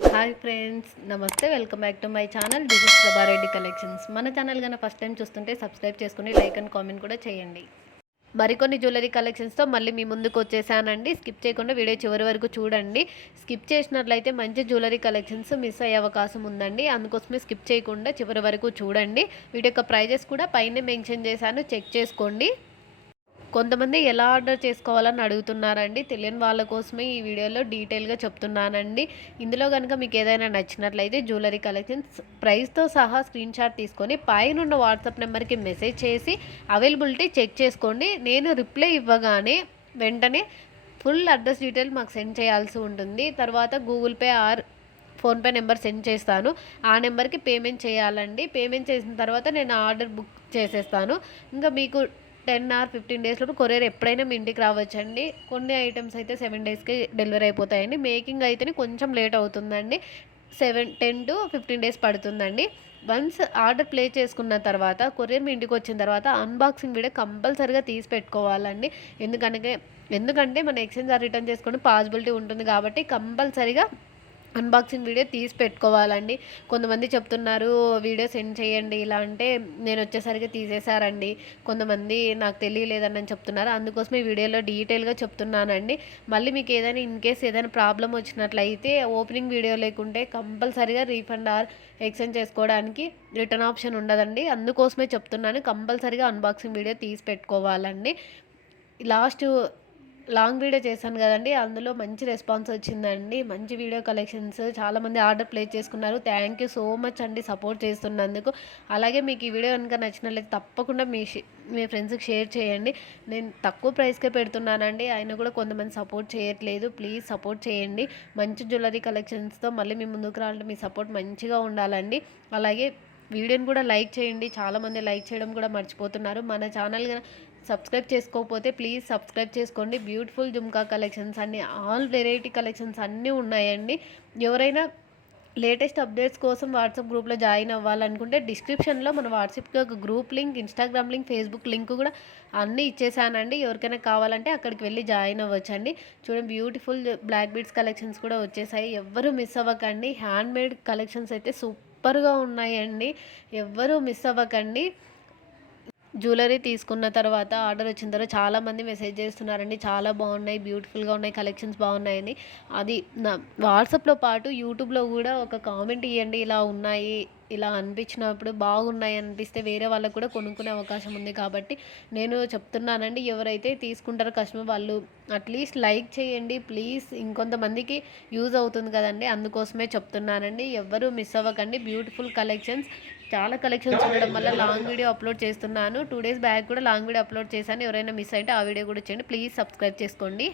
Hi friends, నమస్తే. Welcome back to my channel. This is Prabha Reddy collections. మన channel కన్నా first time చూస్తుంటే subscribe చేసుకుని లైక్ అండ్ కామెంట్ కూడా చేయండి. మరికొన్ని జ్యువెలరీ కలెక్షన్స్తో మళ్ళీ మీ ముందుకు వచ్చేసానండి. స్కిప్ చేయకుండా వీడియో చివరి వరకు చూడండి. స్కిప్ చేసినట్లయితే మంచి జ్యువెలరీ కలెక్షన్స్ మిస్ అయ్యే అవకాశం ఉందండి. అందుకోసమే స్కిప్ చేయకుండా చివరి వరకు చూడండి. వీటి యొక్క ప్రైజెస్ కూడా పైన మెన్షన్ చేశాను, చెక్ చేసుకోండి. కొంతమంది ఎలా ఆర్డర్ చేసుకోవాలని అడుగుతున్నారండి. తెలియని వాళ్ళ కోసమే ఈ వీడియోలో డీటెయిల్గా చెప్తున్నానండి. ఇందులో కనుక మీకు ఏదైనా నచ్చినట్లయితే జ్యువెలరీ కలెక్షన్స్ ప్రైస్తో సహా స్క్రీన్ షాట్ తీసుకొని పైన ఉన్న వాట్సాప్ నెంబర్కి మెసేజ్ చేసి అవైలబిలిటీ చెక్ చేసుకోండి. నేను రిప్లై ఇవ్వగానే వెంటనే ఫుల్ అడ్రస్ డీటెయిల్ మాకు సెండ్ చేయాల్సి ఉంటుంది. తర్వాత Google pay are PhonePe number send చేస్తాను. ఆ నెంబర్కి పేమెంట్ చేయాలండి. పేమెంట్ చేసిన తర్వాత నేను ఆర్డర్ బుక్ చేసేస్తాను. ఇంకా మీకు 10 or 15 డేస్లో కొరియర్ ఎప్పుడైనా మీ ఇంటికి రావచ్చండి. కొన్ని ఐటమ్స్ అయితే 7 డేస్కి డెలివరీ అయిపోతాయండి. మేకింగ్ అయితేనే కొంచెం లేట్ అవుతుందండి. 10 to 15 డేస్ పడుతుందండి. వన్స్ ఆర్డర్ ప్లేస్ చేసుకున్న తర్వాత కొరియర్ మీ ఇంటికి వచ్చిన తర్వాత అన్బాక్సింగ్ వీడియో కంపల్సరీగా తీసి పెట్టుకోవాలండి. ఎందుకంటే మన ఎక్స్చేంజ్ ఆర్ రిటర్న్ చేసుకునే పాసిబిలిటీ ఉంటుంది కాబట్టి కంపల్సరీగా అన్బాక్సింగ్ వీడియో తీసి పెట్టుకోవాలండి. కొంతమంది చెప్తున్నారు వీడియో సెండ్ చేయండి ఇలా అంటే, నేను వచ్చేసరికి తీసేశారండి. కొంతమంది నాకు తెలియలేదని చెప్తున్నారు. అందుకోసమే ఈ వీడియోలో డీటెయిల్గా చెప్తున్నానండి. మళ్ళీ మీకు ఏదైనా ఇన్ కేస్ ఏదైనా ప్రాబ్లం వచ్చినట్లయితే ఓపెనింగ్ వీడియో లేకుంటే కంపల్సరీగా రీఫండ్ ఆర్ ఎక్స్చేంజ్ చేసుకోవడానికి రిటర్న్ ఆప్షన్ ఉండదండి. అందుకోసమే చెప్తున్నాను, కంపల్సరీగా అన్బాక్సింగ్ వీడియో తీసి పెట్టుకోవాలండి. లాంగ్ వీడియో చేశాను కదండి, అందులో మంచి రెస్పాన్స్ వచ్చిందండి. మంచి వీడియో కలెక్షన్స్ చాలామంది ఆర్డర్ ప్లేస్ చేసుకున్నారు. థ్యాంక్ యూ సో మచ్ అండి సపోర్ట్ చేస్తున్నందుకు. అలాగే మీకు ఈ వీడియో కనుక నచ్చినట్లయితే తప్పకుండా మీ ఫ్రెండ్స్కి షేర్ చేయండి. నేను తక్కువ ప్రైస్కే పెడుతున్నానండి, అయినా కూడా కొంతమంది సపోర్ట్ చేయట్లేదు. ప్లీజ్ సపోర్ట్ చేయండి. మంచి జ్యువెలరీ కలెక్షన్స్తో మళ్ళీ మీ ముందుకు రావాలంటే మీ సపోర్ట్ మంచిగా ఉండాలండి. అలాగే వీడియోని కూడా లైక్ చేయండి. చాలామంది లైక్ చేయడం కూడా మర్చిపోతున్నారు. మన ఛానల్ సబ్స్క్రైబ్ చేసుకోకపోతే ప్లీజ్ సబ్స్క్రైబ్ చేసుకోండి. బ్యూటిఫుల్ జుమ్కా కలెక్షన్స్ అన్నీ, ఆల్ వెరైటీ కలెక్షన్స్ అన్నీ ఉన్నాయండి. ఎవరైనా లేటెస్ట్ అప్డేట్స్ కోసం వాట్సాప్ గ్రూప్లో జాయిన్ అవ్వాలనుకుంటే డిస్క్రిప్షన్లో మన వాట్సాప్కి ఒక group link, Instagram link, Facebook link కూడా అన్నీ ఇచ్చేసానండి. ఎవరికైనా కావాలంటే అక్కడికి వెళ్ళి జాయిన్ అవ్వచ్చండి. చూడండి, బ్యూటిఫుల్ బ్లాక్ బీడ్స్ కలెక్షన్స్ కూడా వచ్చేసాయి. ఎవ్వరూ మిస్ అవ్వకండి. హ్యాండ్మేడ్ కలెక్షన్స్ అయితే సూపర్గా ఉన్నాయండి. ఎవ్వరూ మిస్ అవ్వకండి. జ్యువెలరీ తీసుకున్న తర్వాత ఆర్డర్ వచ్చిన తర్వాత చాలామంది మెసేజ్ చేస్తున్నారండి, చాలా బాగున్నాయి, బ్యూటిఫుల్గా ఉన్నాయి, కలెక్షన్స్ బాగున్నాయని. అది నా వాట్సాప్లో పాటు యూట్యూబ్లో కూడా ఒక కామెంట్ ఇవ్వండి. ఇలా ఉన్నాయి, ఇలా అనిపించినప్పుడు బాగున్నాయి అనిపిస్తే వేరే వాళ్ళకు కూడా కొనుక్కునే అవకాశం ఉంది కాబట్టి నేను చెప్తున్నానండి. ఎవరైతే తీసుకుంటారో కస్టమర్ వాళ్ళు అట్లీస్ట్ లైక్ చేయండి ప్లీజ్. ఇంకొంతమందికి యూజ్ అవుతుంది కదండి, అందుకోసమే చెప్తున్నానండి. ఎవ్వరూ మిస్ అవ్వకండి. బ్యూటిఫుల్ కలెక్షన్స్, చాలా కలెక్షన్స్ ఉండడం వల్ల లాంగ్ వీడియో అప్లోడ్ చేస్తున్నాను. 2 days బ్యాక్ కూడా లాంగ్ వీడియో అప్లోడ్ చేశాను. ఎవరైనా మిస్ అయితే ఆ వీడియో కూడా చేయండి. ప్లీజ్ సబ్స్క్రైబ్ చేసుకోండి.